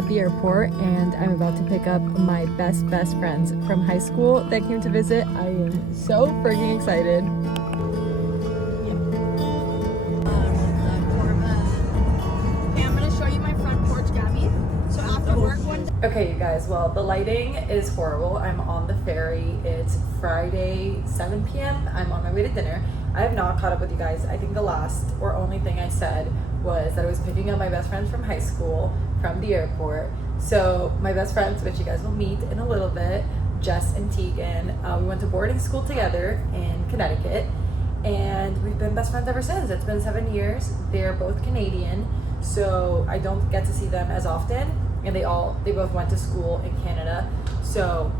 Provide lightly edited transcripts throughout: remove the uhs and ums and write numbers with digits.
at the airport and I'm about to pick up my best friends from high school that came to visit. I am so freaking excited. Okay, you guys, well, the lighting is horrible. I'm on the ferry. It's Friday, 7 p.m. I'm on my way to dinner. I have not caught up with you guys. I think the last or only thing I said was that I was picking up my best friends from high school from the airport. So my best friends, which you guys will meet in a little bit, Jess and Tegan, we went to boarding school together in Connecticut, and we've been best friends ever since. It's been 7 years. They're both Canadian, so I don't get to see them as often. And they both went to school in Canada, so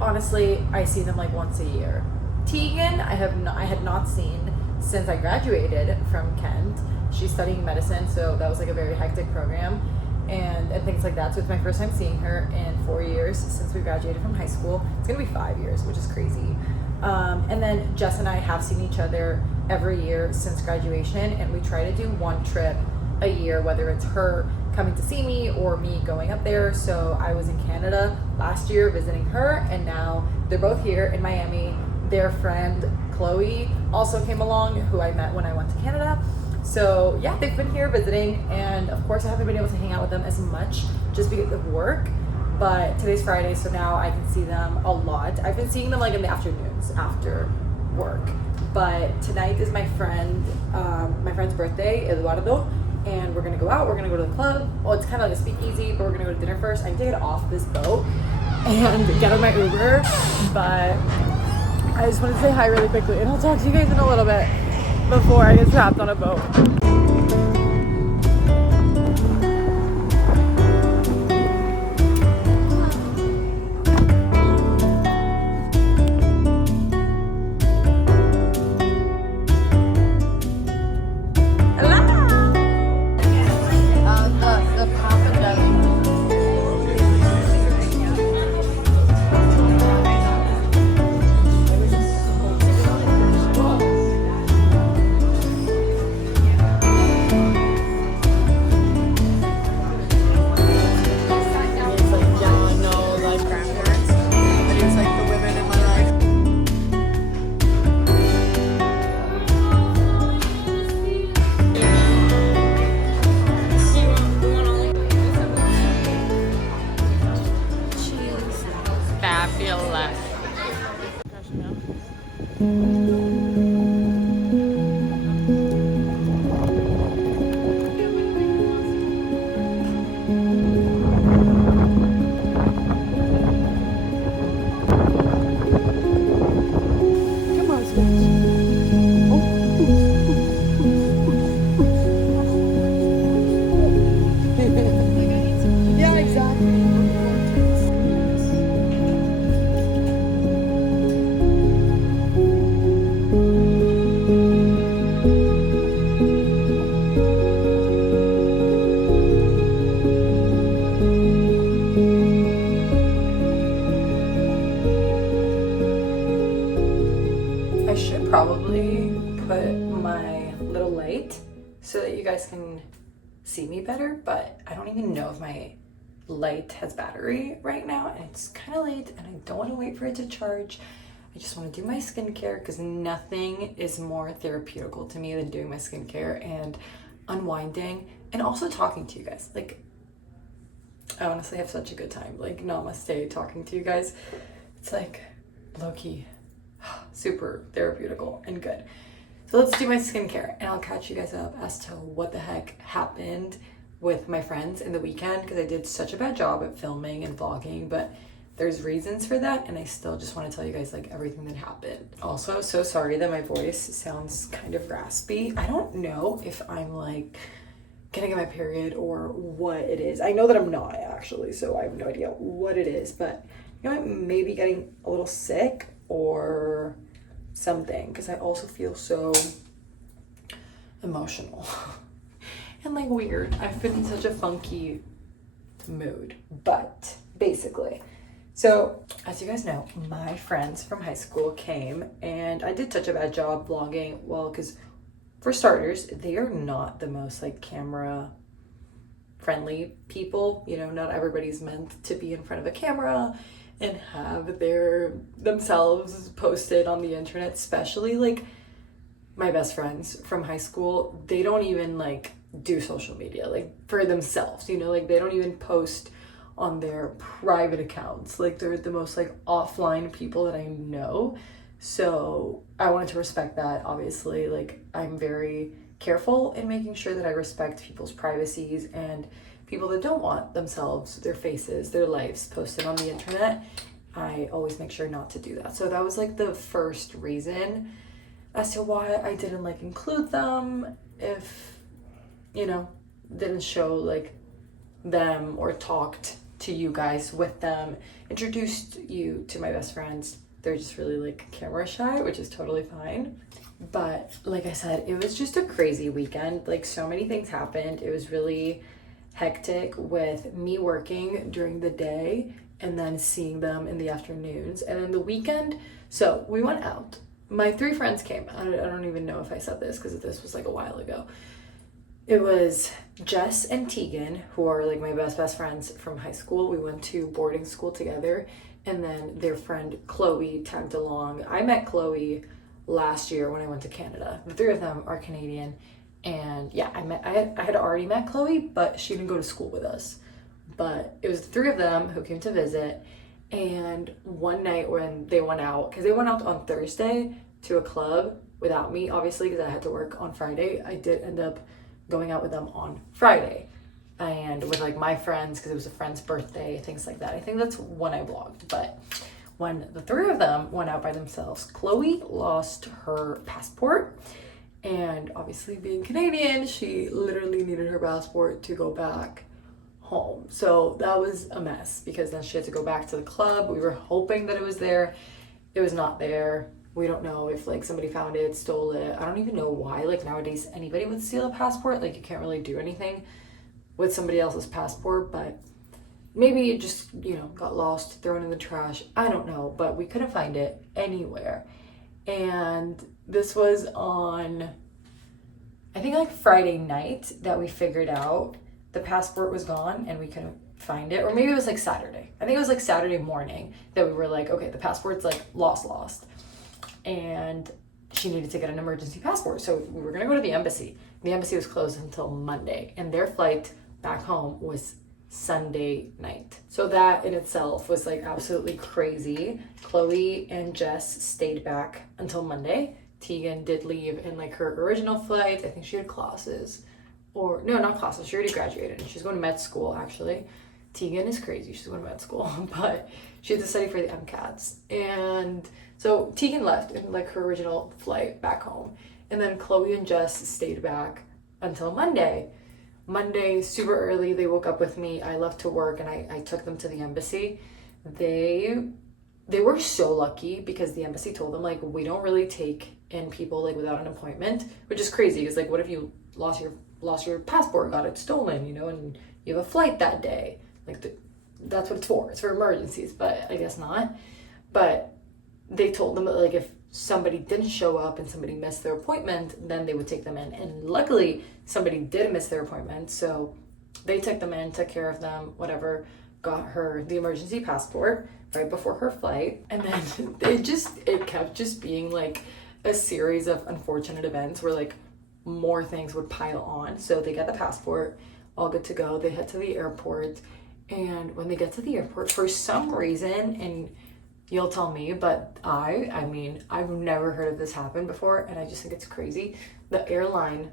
honestly I see them like once a year. Tegan I had not seen since I graduated from Kent. She's studying medicine, so that was like a very hectic program and things like that. So it's my first time seeing her in 4 years since we graduated from high school. It's gonna be 5 years, which is crazy. And then Jess and I have seen each other every year since graduation, and we try to do one trip a year, whether it's her coming to see me or me going up there. So I was in Canada last year visiting her, and now they're both here in Miami. Their friend Chloe also came along, who I met when I went to Canada. So yeah, they've been here visiting, and of course I haven't been able to hang out with them as much just because of work, but today's Friday, so now I can see them a lot. I've been seeing them like in the afternoons after work, but tonight is my friend's birthday, Eduardo, and we're gonna go out. We're gonna go to the club. Well, it's kind of like a speakeasy, but we're gonna go to dinner first. I need to get off this boat and get on my Uber, but I just wanted to say hi really quickly, and I'll talk to you guys in a little bit before I get trapped on a boat. Probably put my little light so that you guys can see me better, but I don't even know if my light has battery right now, and it's kind of late and I don't want to wait for it to charge. I just want to do my skincare because nothing is more therapeutical to me than doing my skincare and unwinding and also talking to you guys. Like, I honestly have such a good time, like namaste talking to you guys. It's like low-key super therapeutical and good. So let's do my skincare and I'll catch you guys up as to what the heck happened with my friends in the weekend, because I did such a bad job at filming and vlogging, but there's reasons for that, and I still just want to tell you guys like everything that happened. Also, so sorry that my voice sounds kind of raspy. I don't know if I'm like gonna get my period or what it is. I know that I'm not actually, so I have no idea what it is, but you know, I may be getting a little sick or something, because I also feel so emotional and like weird. I've been in such a funky mood, but basically, so as you guys know, my friends from high school came, and I did such a bad job vlogging. Well, because for starters, they are not the most like camera friendly people. You know, not everybody's meant to be in front of a camera and have themselves posted on the internet, especially like my best friends from high school. They don't even like do social media like for themselves, you know, like they don't even post on their private accounts. Like they're the most like offline people that I know. So I wanted to respect that. Obviously, like I'm very careful in making sure that I respect people's privacies, and people that don't want themselves, their faces, their lives posted on the internet, I always make sure not to do that. So that was like the first reason as to why I didn't like include them, if, you know, didn't show like them or talked to you guys with them, introduced you to my best friends. They're just really like camera shy, which is totally fine. But like I said, it was just a crazy weekend. Like so many things happened. It was really hectic with me working during the day and then seeing them in the afternoons. And then the weekend, so we went out. My 3 friends came. I don't even know if I said this because this was like a while ago. It was Jess and Tegan, who are like my best friends from high school. We went to boarding school together, and then their friend Chloe tagged along. I met Chloe last year when I went to Canada. The 3 of them are Canadian, and yeah, I had already met Chloe, but she didn't go to school with us. But it was the 3 of them who came to visit, and one night when they went out, because they went out on Thursday to a club without me, obviously, because I had to work on Friday, I did end up going out with them on Friday and with like my friends because it was a friend's birthday, things like that. I think that's when I vlogged. But when the 3 of them went out by themselves, Chloe lost her passport, and obviously being Canadian, she literally needed her passport to go back home. So that was a mess because then she had to go back to the club. We were hoping that it was there. It was not there. We don't know if like somebody found it, stole it. I don't even know why like nowadays anybody would steal a passport. Like you can't really do anything with somebody else's passport, but maybe it just, you know, got lost, thrown in the trash. I don't know, but we couldn't find it anywhere. And this was on, I think like Friday night that we figured out the passport was gone and we couldn't find it. Or maybe it was like Saturday. I think it was like Saturday morning that we were like, okay, the passport's like lost. And she needed to get an emergency passport. So we were gonna go to the embassy. The embassy was closed until Monday, and their flight back home was Sunday night. So that in itself was like absolutely crazy. Chloe and Jess stayed back until Monday. Tegan did leave in like her original flight. I think she had classes, or no, not classes. She already graduated and she's going to med school actually. Tegan is crazy. She's going to med school, but she had to study for the MCATs. And so Tegan left in like her original flight back home. And then Chloe and Jess stayed back until Monday. Monday, super early, they woke up with me. I left to work and I took them to the embassy. They were so lucky because the embassy told them like, we don't really take in people like without an appointment, which is crazy. Because like, what if you lost your passport, got it stolen, you know, and you have a flight that day? Like that's what it's for. It's for emergencies, but I guess not. But they told them that like if somebody didn't show up and somebody missed their appointment, then they would take them in. And luckily somebody did miss their appointment, so they took them in, took care of them, whatever, got her the emergency passport right before her flight. And then it kept just being like a series of unfortunate events where like more things would pile on. So they get the passport, all good to go. They head to the airport, and when they get to the airport, for some reason, and you'll tell me, but I mean, I've never heard of this happen before, and I just think it's crazy. The airline,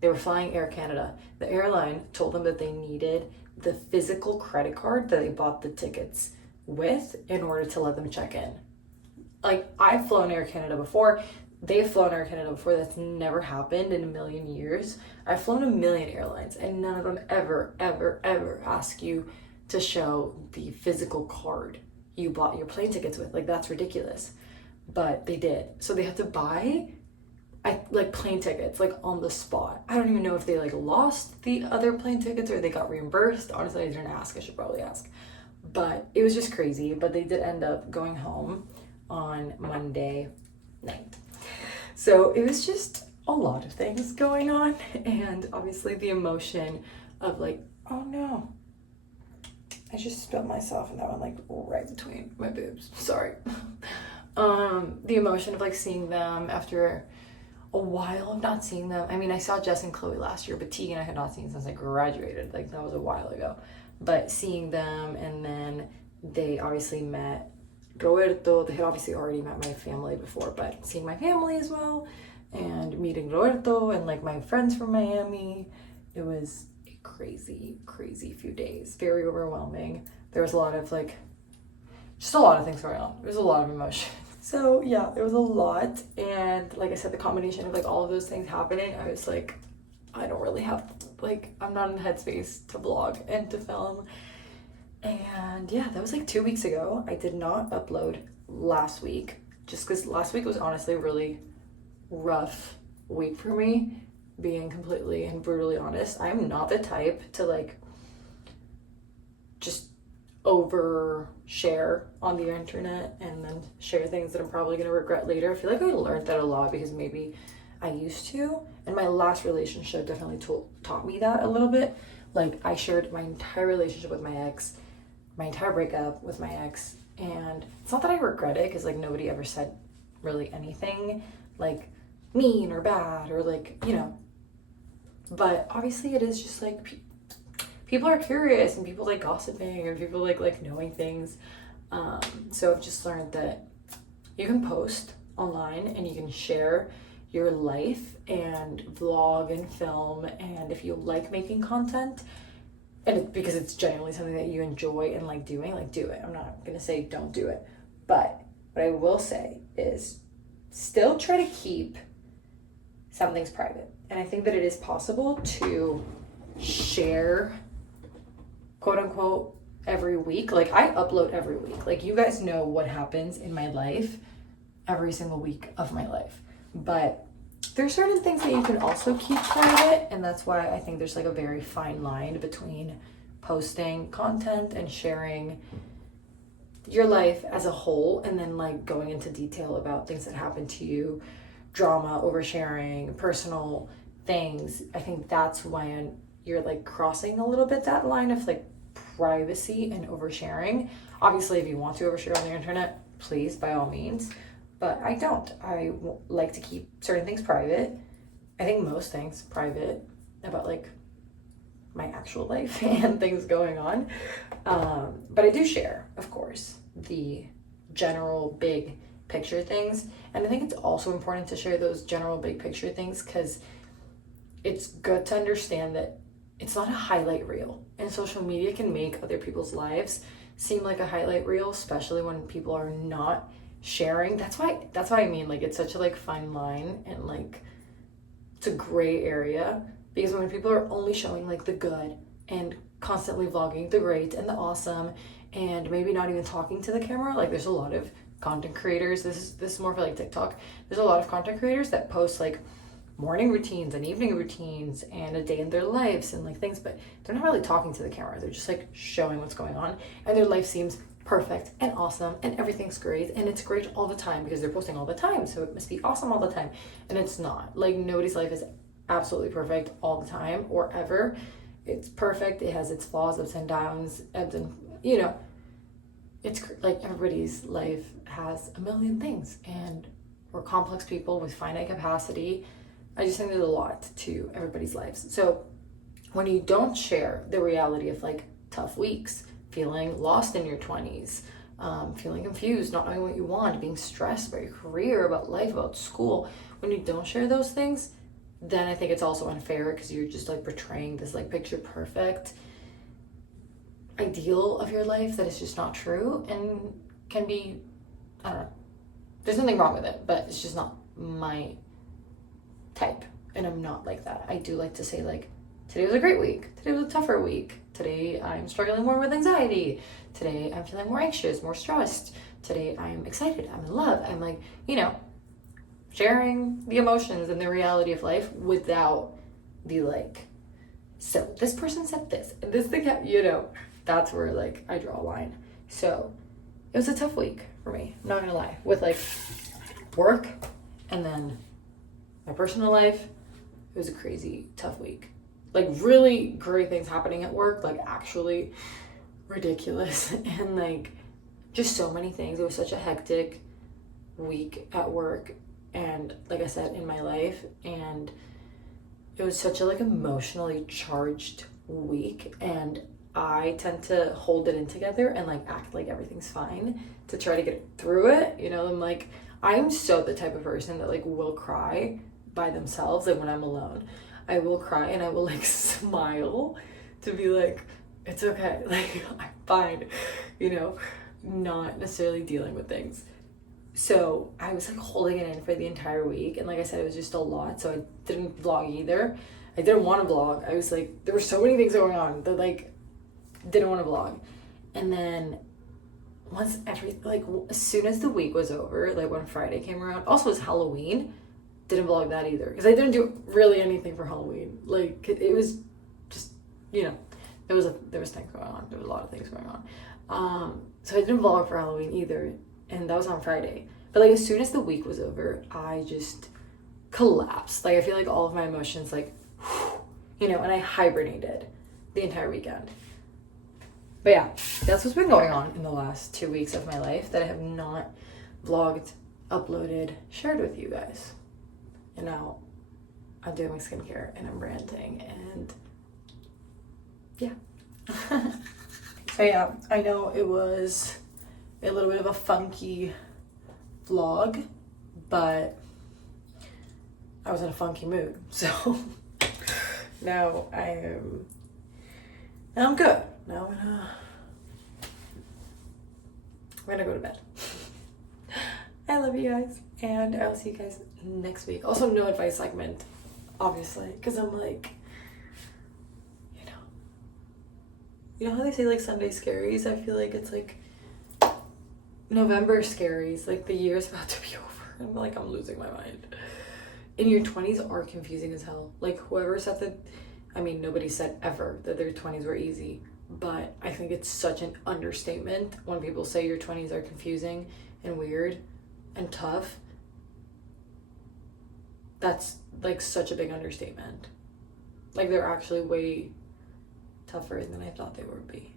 they were flying Air Canada. The airline told them that they needed the physical credit card that they bought the tickets with in order to let them check in. Like, I've flown Air Canada before. They've flown Air Canada before. That's never happened in a million years. I've flown a million airlines, and none of them ever ask you to show the physical card you bought your plane tickets with. Like, that's ridiculous. But they did. So they had to buy plane tickets like on the spot. I don't even know if they like lost the other plane tickets or they got reimbursed. Honestly, I didn't ask. I should probably ask. But it was just crazy. But they did end up going home on Monday night. So it was just a lot of things going on. And obviously the emotion of like Oh no. I just spilled myself and that one like right between my boobs. Sorry. The emotion of like seeing them after a while of not seeing them. I mean, I saw Jess and Chloe last year, but Tegan I had not seen since I graduated. Like that was a while ago. But seeing them, and then they obviously met Roberto. They had obviously already met my family before, but seeing my family as well and meeting Roberto and like my friends from Miami, it was a crazy, crazy few days. Very overwhelming. There was a lot of like, just a lot of things going on. There was a lot of emotion. So yeah, it was a lot. And like I said, the combination of like all of those things happening, I was like, I don't really have, like, I'm not in the headspace to vlog and to film. And yeah, that was like 2 weeks ago. I did not upload last week just because last week was honestly a really rough week for me, being completely and brutally honest. I'm not the type to like just overshare on the internet and then share things that I'm probably going to regret later. I feel like I learned that a lot because maybe I used to, and my last relationship definitely taught me that a little bit. Like I shared my entire relationship with my ex, my entire breakup with my ex, and it's not that I regret it because like nobody ever said really anything like mean or bad or like, you know, but obviously it is just like people are curious and people like gossiping and people like knowing things. So I've just learned that you can post online and you can share your life and vlog and film, and if you like making content and because it's genuinely something that you enjoy and like doing, like do it. I'm not gonna say don't do it, but what I will say is still try to keep some things private. And I think that it is possible to share quote unquote every week. Like I upload every week. Like you guys know what happens in my life every single week of my life. But there's certain things that you can also keep private, and that's why I think there's like a very fine line between posting content and sharing your life as a whole and then like going into detail about things that happen to you, drama, oversharing, personal things. I think that's when you're like crossing a little bit that line of like privacy and oversharing. Obviously, if you want to overshare on the internet, please, by all means. But I don't. I like to keep certain things private. I think most things private about like my actual life and things going on. But I do share, of course, the general big picture things. And I think it's also important to share those general big picture things because it's good to understand that it's not a highlight reel, and social media can make other people's lives seem like a highlight reel, especially when people are not sharing. That's why I mean, like, it's such a like fine line, and like it's a gray area, because when people are only showing like the good and constantly vlogging the great and the awesome and maybe not even talking to the camera, like there's a lot of content creators, this is more for like TikTok, there's a lot of content creators that post like morning routines and evening routines and a day in their lives and like things, but they're not really talking to the camera. They're just like showing what's going on, and their life seems perfect and awesome and everything's great and it's great all the time because they're posting all the time, so it must be awesome all the time. And it's not. Like, nobody's life is absolutely perfect all the time or ever. It's perfect. It has its flaws, ups and downs, ebbs and, you know, it's like everybody's life has a million things, and we're complex people with finite capacity. I just think there's a lot to everybody's lives. So when you don't share the reality of like tough weeks, feeling lost in your 20s, feeling confused, not knowing what you want, being stressed about your career, about life, about school, when you don't share those things, then I think it's also unfair because you're just like portraying this like picture perfect ideal of your life that is just not true and can be, I don't know, there's nothing wrong with it, but it's just not my type, and I'm not like that. I do like to say like, today was a great week, today was a tougher week, today I'm struggling more with anxiety, today I'm feeling more anxious, more stressed, today I'm excited, I'm in love. I'm like, you know, sharing the emotions and the reality of life without the like, so this person said this and this thing, you know, that's where like I draw a line. So it was a tough week for me, I'm not gonna lie, with like work and then my personal life. It was a crazy tough week. like really great things happening at work, like actually ridiculous, and like just so many things. It was such a hectic week at work, and like I said, in my life, and it was such a like emotionally charged week, and I tend to hold it in together and like act like everything's fine to try to get through it. You know, I'm so the type of person that like will cry by themselves. Like when I'm alone, I will cry and I will like smile to be like, it's okay, like I'm fine, you know, not necessarily dealing with things. So I was like holding it in for the entire week, and like I said, it was just a lot, so I didn't vlog either. I didn't want to vlog. I was like, there were so many things going on that like didn't want to vlog. And then as soon as the week was over, like when Friday came around, also it was Halloween, didn't vlog that either because I didn't do really anything for Halloween. Like it was just, you know, there was things going on. There was a lot of things going on. So I didn't vlog for Halloween either, and that was on Friday. But like as soon as the week was over, I just collapsed. Like I feel like all of my emotions like, you know, and I hibernated the entire weekend. But yeah, that's what's been going on in the last 2 weeks of my life that I have not vlogged, uploaded, shared with you guys. And now I'm doing my skincare and I'm ranting, and yeah. So yeah, I know it was a little bit of a funky vlog, but I was in a funky mood. So now I'm good. Now I'm gonna go to bed. I love you guys, and I'll see you guys next week. Also, no advice segment, obviously, because I'm like, you know how they say like Sunday scaries? I feel like it's like November scaries. Like the year's about to be over, and like I'm losing my mind. And your 20s are confusing as hell. Like whoever said that, I mean, nobody said ever that their 20s were easy, but I think it's such an understatement when people say your 20s are confusing and weird and tough. That's like such a big understatement. Like they're actually way tougher than I thought they would be.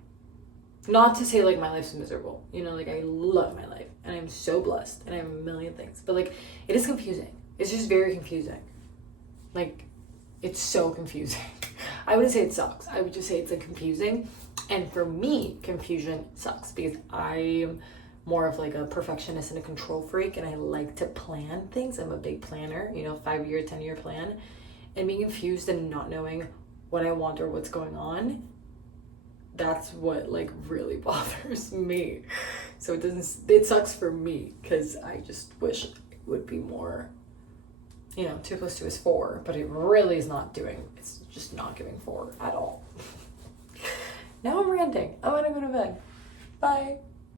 Not to say like my life's miserable, you know, like I love my life and I'm so blessed and I have a million things, but like it is confusing. It's just very confusing. Like it's so confusing. I wouldn't say it sucks. I would just say it's like confusing. And for me, confusion sucks because I'm more of like a perfectionist and a control freak, and I like to plan things. I'm a big planner, you know, 5-year, 10-year plan. And being confused and not knowing what I want or what's going on, that's what like really bothers me. So it sucks for me because I just wish it would be more, you know, 2 + 2 is 4, but it really is not doing, it's just not giving 4 at all. Now I'm ranting. I want to go to bed. Bye.